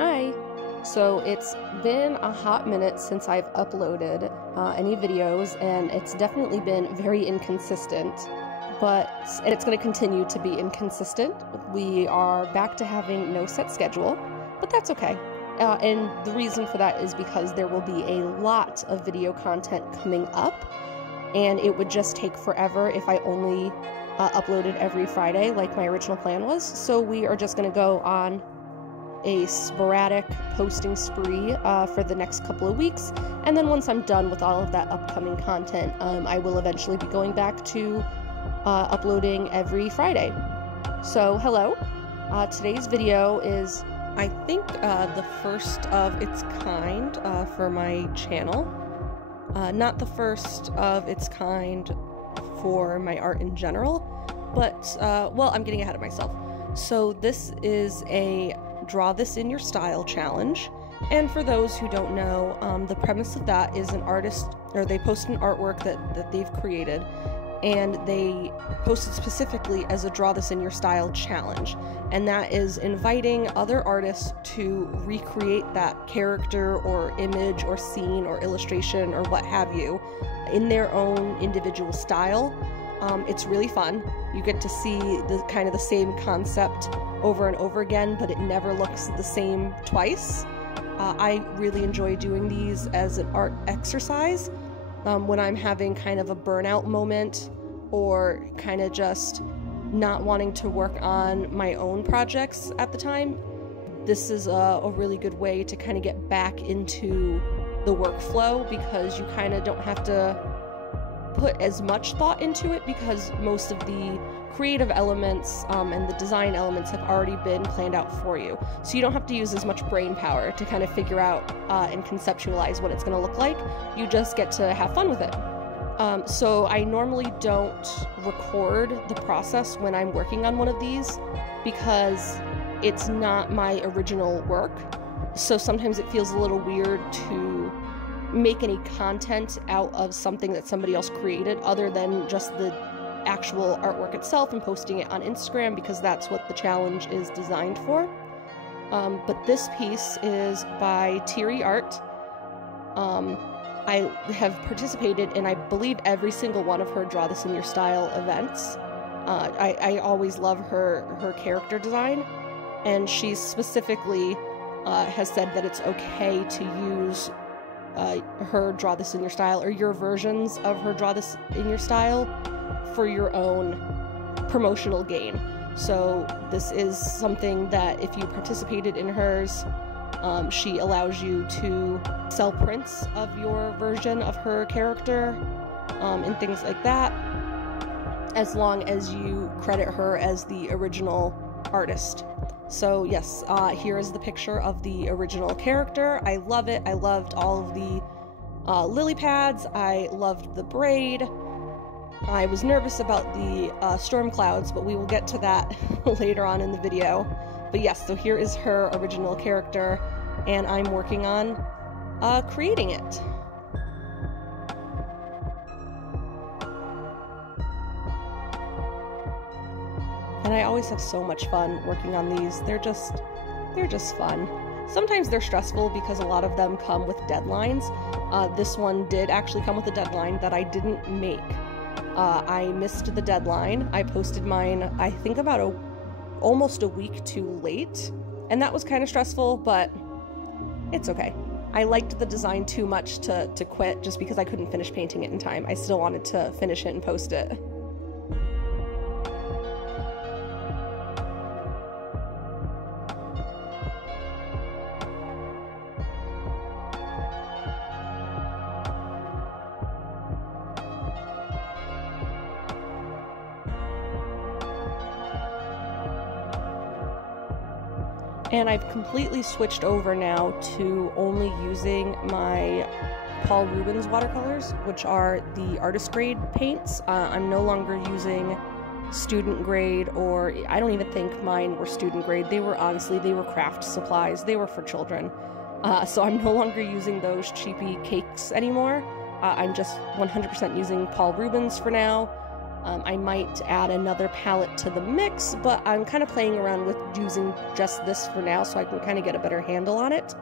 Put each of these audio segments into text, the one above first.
Hi! So it's been a hot minute since I've uploaded any videos, and it's definitely been very inconsistent, and it's going to continue to be inconsistent. We are back to having no set schedule, but that's okay. And the reason for that is because there will be a lot of video content coming up, and it would just take forever if I only uploaded every Friday like my original plan was. So we are just going to go on a sporadic posting spree for the next couple of weeks, and then once I'm done with all of that upcoming content, I will eventually be going back to uploading every Friday. So hello, today's video is, I think, the first of its kind for my channel. Not the first of its kind for my art in general, but well, I'm getting ahead of myself. So this is a Draw This in Your Style challenge, and for those who don't know, the premise of that is an artist, or they post an artwork that they've created, and they post it specifically as a Draw This in Your Style challenge, and that is inviting other artists to recreate that character or image or scene or illustration or what have you in their own individual style. It's really fun. You get to see the kind of the same concept over and over again, but it never looks the same twice. I really enjoy doing these as an art exercise when I'm having kind of a burnout moment, or kind of just not wanting to work on my own projects at the time. This is a really good way to kind of get back into the workflow, because you kind of don't have to put as much thought into it, because most of the creative elements and the design elements have already been planned out for you. So you don't have to use as much brain power to kind of figure out and conceptualize what it's going to look like. You just get to have fun with it. So I normally don't record the process when I'm working on one of these, because it's not my original work. So sometimes it feels a little weird to make any content out of something that somebody else created other than just the actual artwork itself and posting it on Instagram, because that's what the challenge is designed for. But this piece is by Tiri Art. I have participated in, I believe, every single one of her Draw This in Your Style events. I always love her character design, and she specifically has said that it's okay to use her Draw This in Your Style, or your versions of her Draw This in Your Style, for your own promotional gain. So this is something that if you participated in hers, she allows you to sell prints of your version of her character and things like that, as long as you credit her as the original artist. So yes, here is the picture of the original character. I love it. I loved all of the lily pads. I loved the braid. I was nervous about the storm clouds, but we will get to that later on in the video. But yes, so here is her original character, and I'm working on creating it. And I always have so much fun working on these. They're just fun. Sometimes they're stressful because a lot of them come with deadlines. This one did actually come with a deadline that I didn't make. I missed the deadline. I posted mine, I think, about almost a week too late, and that was kind of stressful, but it's okay. I liked the design too much to quit just because I couldn't finish painting it in time. I still wanted to finish it and post it. And I've completely switched over now to only using my Paul Rubens watercolors, which are the artist grade paints. I'm no longer using student grade, or I don't even think mine were student grade. They were craft supplies. They were for children. So I'm no longer using those cheapy cakes anymore. I'm just 100% using Paul Rubens for now. I might add another palette to the mix, but I'm kind of playing around with using just this for now so I can kind of get a better handle on it.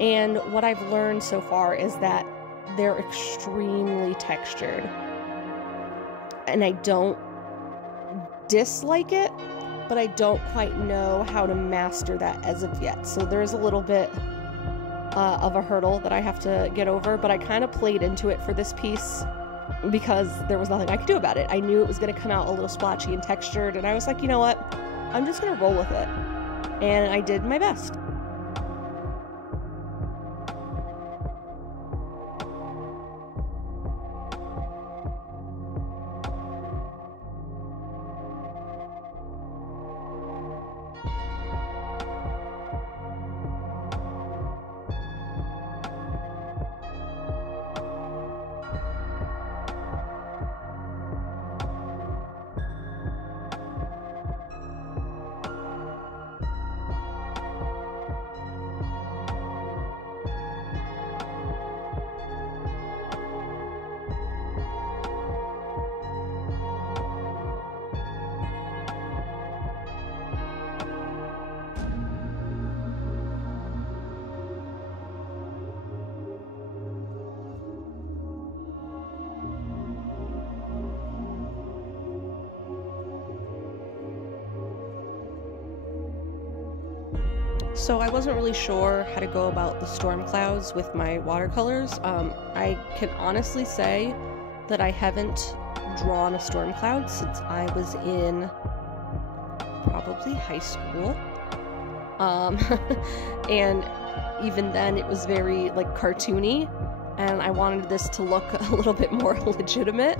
And what I've learned so far is that they're extremely textured. And I don't dislike it, but I don't quite know how to master that as of yet. So there's a little bit of a hurdle that I have to get over, but I kind of played into it for this piece because there was nothing I could do about it. I knew it was going to come out a little splotchy and textured, and I was like, you know what? I'm just going to roll with it. And I did my best. So I wasn't really sure how to go about the storm clouds with my watercolors. I can honestly say that I haven't drawn a storm cloud since I was in probably high school. And even then it was very like cartoony, and I wanted this to look a little bit more legitimate,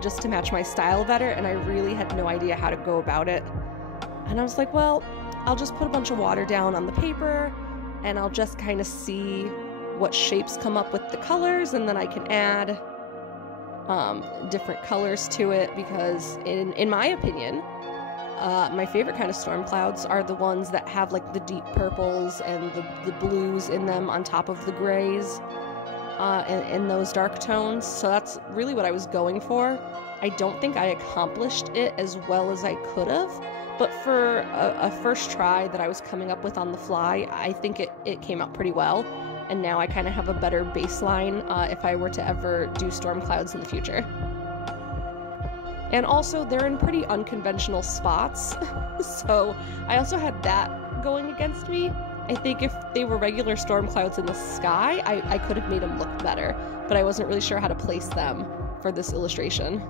just to match my style better, and I really had no idea how to go about it. And I was like, well, I'll just put a bunch of water down on the paper and I'll just kind of see what shapes come up with the colors, and then I can add different colors to it, because in my opinion, my favorite kind of storm clouds are the ones that have like the deep purples and the blues in them on top of the grays, and those dark tones. So that's really what I was going for. I don't think I accomplished it as well as I could have, but for a first try that I was coming up with on the fly, I think it came out pretty well. And now I kind of have a better baseline if I were to ever do storm clouds in the future. And also, they're in pretty unconventional spots, so I also had that going against me. I think if they were regular storm clouds in the sky, I could have made them look better, but I wasn't really sure how to place them for this illustration.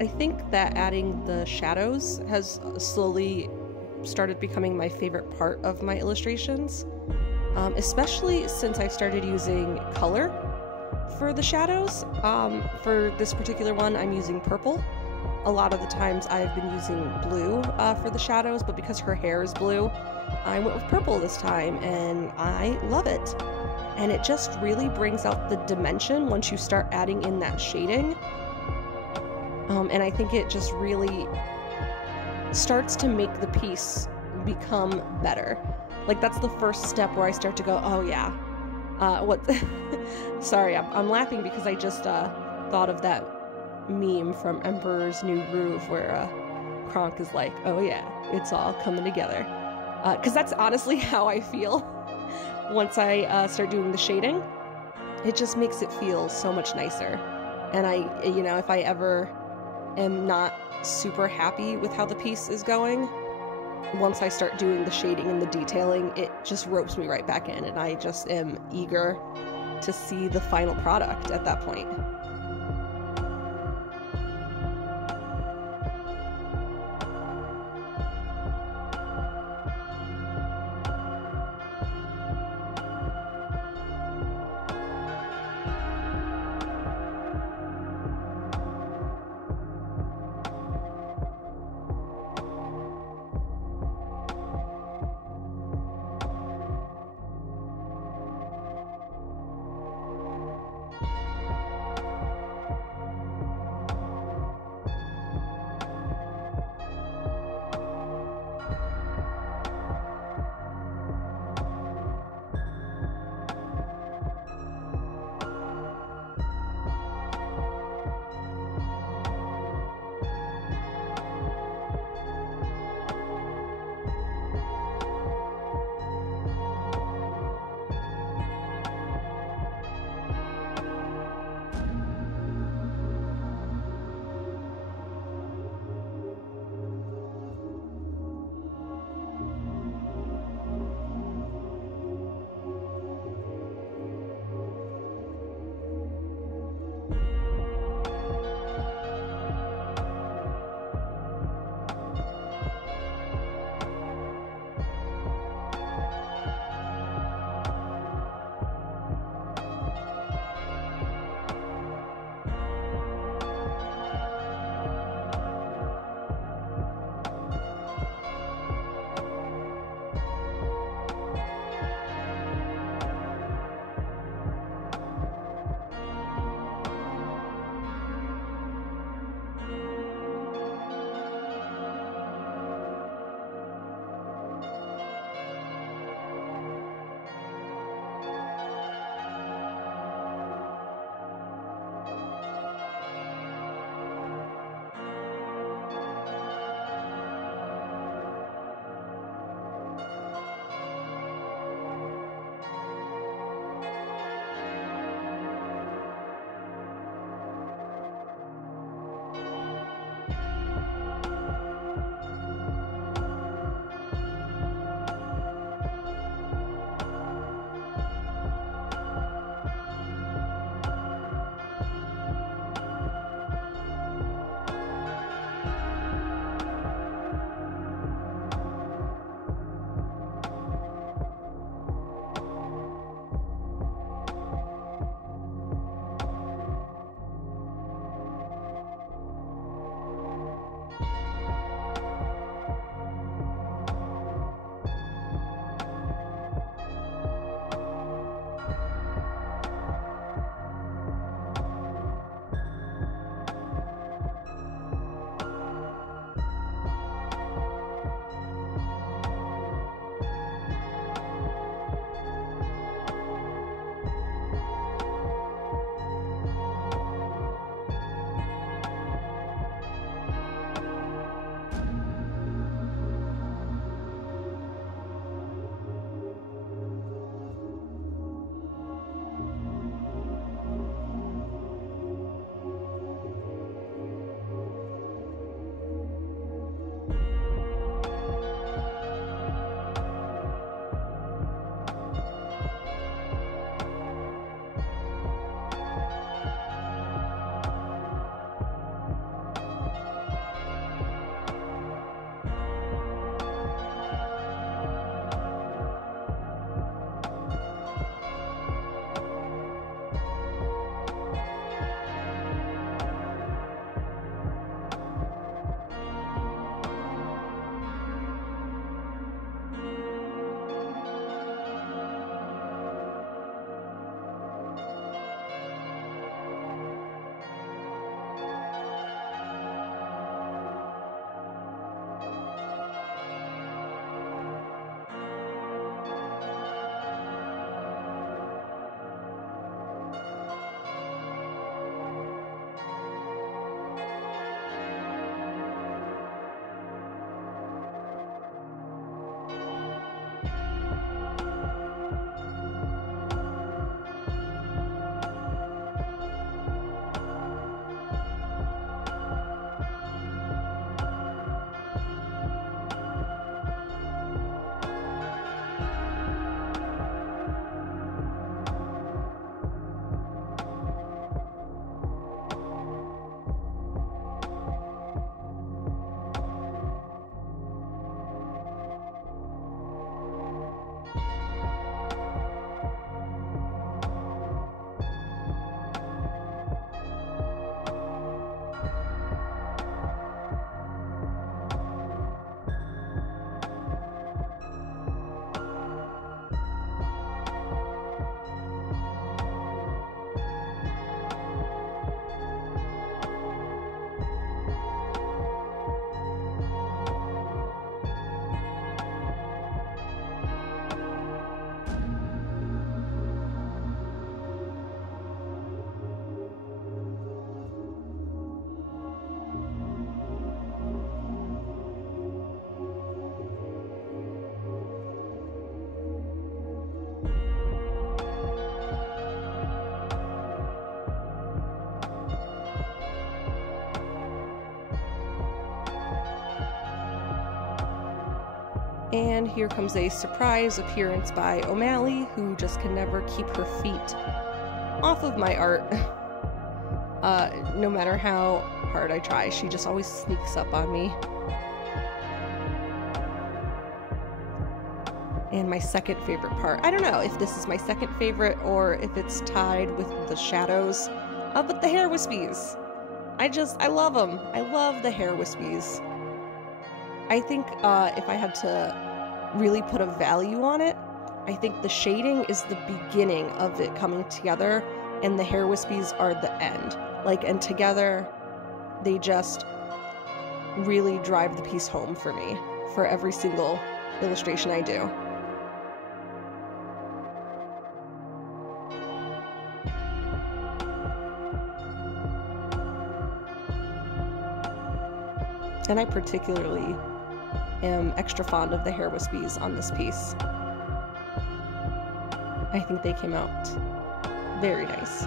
I think that adding the shadows has slowly started becoming my favorite part of my illustrations, especially since I've started using color for the shadows. For this particular one, I'm using purple. A lot of the times I've been using blue for the shadows, but because her hair is blue, I went with purple this time, and I love it. And it just really brings out the dimension once you start adding in that shading. And I think it just really starts to make the piece become better. Like, that's the first step where I start to go, oh yeah. Sorry, I'm laughing because I just thought of that meme from Emperor's New Groove where Kronk is like, oh yeah, it's all coming together. Because that's honestly how I feel once I start doing the shading. It just makes it feel so much nicer. And if I ever am not super happy with how the piece is going, once I start doing the shading and the detailing, it just ropes me right back in, and I just am eager to see the final product at that point. And here comes a surprise appearance by O'Malley, who just can never keep her feet off of my art. No matter how hard I try, she just always sneaks up on me. And my second favorite part, I don't know if this is my second favorite or if it's tied with the shadows, but the hair wispies. I love them. I love the hair wispies. I think if I had to really put a value on it, I think the shading is the beginning of it coming together, and the hair wispies are the end. And together, they just really drive the piece home for me, for every single illustration I do. And I particularly am extra fond of the hair wispies on this piece. I think they came out very nice.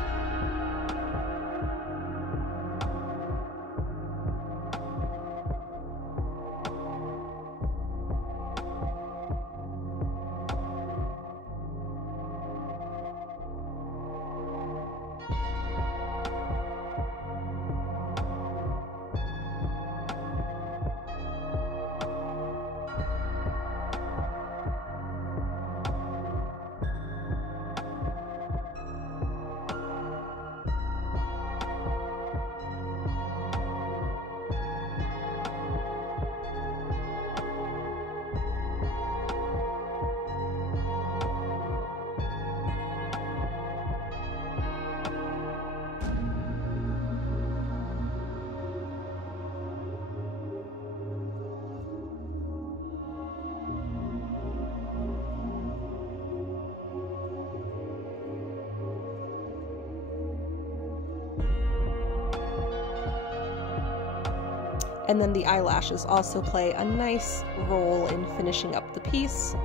And then the eyelashes also play a nice role in finishing up the piece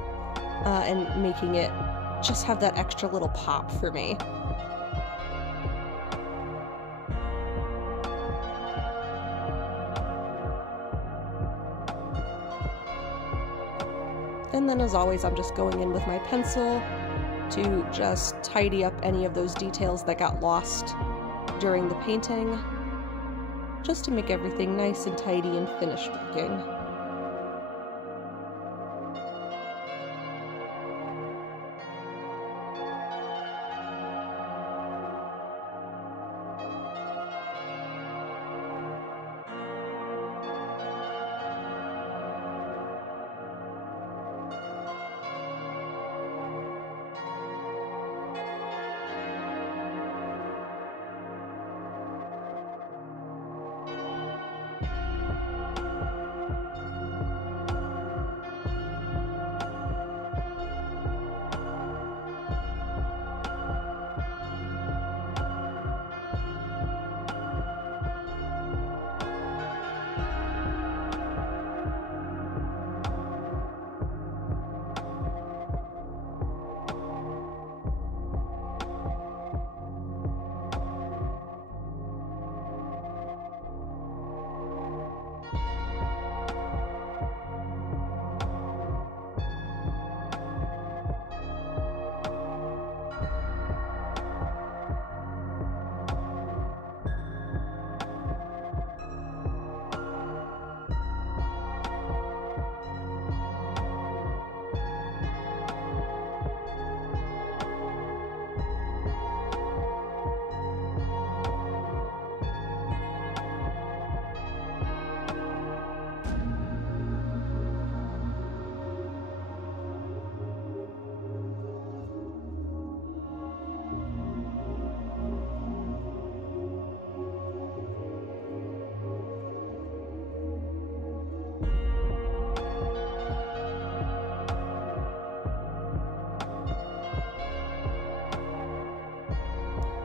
and making it just have that extra little pop for me. And then as always, I'm just going in with my pencil to just tidy up any of those details that got lost during the painting, just to make everything nice and tidy and finished looking.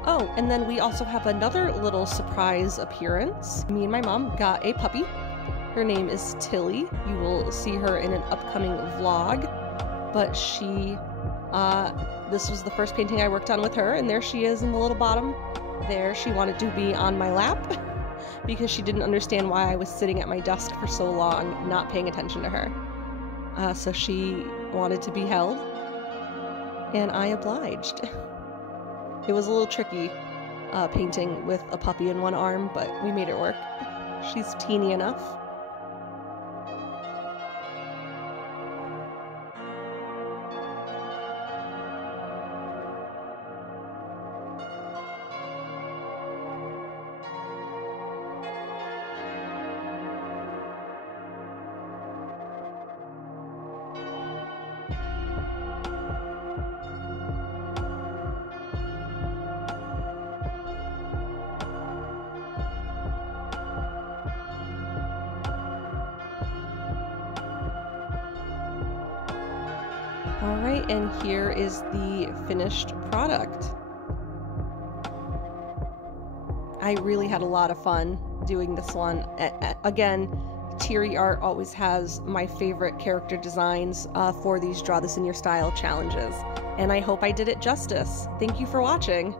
Oh, and then we also have another little surprise appearance. Me and my mom got a puppy. Her name is Tilly. You will see her in an upcoming vlog, but this was the first painting I worked on with her, and there she is in the little bottom there. She wanted to be on my lap because she didn't understand why I was sitting at my desk for so long not paying attention to her. so she wanted to be held, and I obliged. It was a little tricky painting with a puppy in one arm, but we made it work. She's teeny enough. Alright, and here is the finished product. I really had a lot of fun doing this one. Again, Tiri Art always has my favorite character designs for these Draw This in Your Style challenges, and I hope I did it justice. Thank you for watching!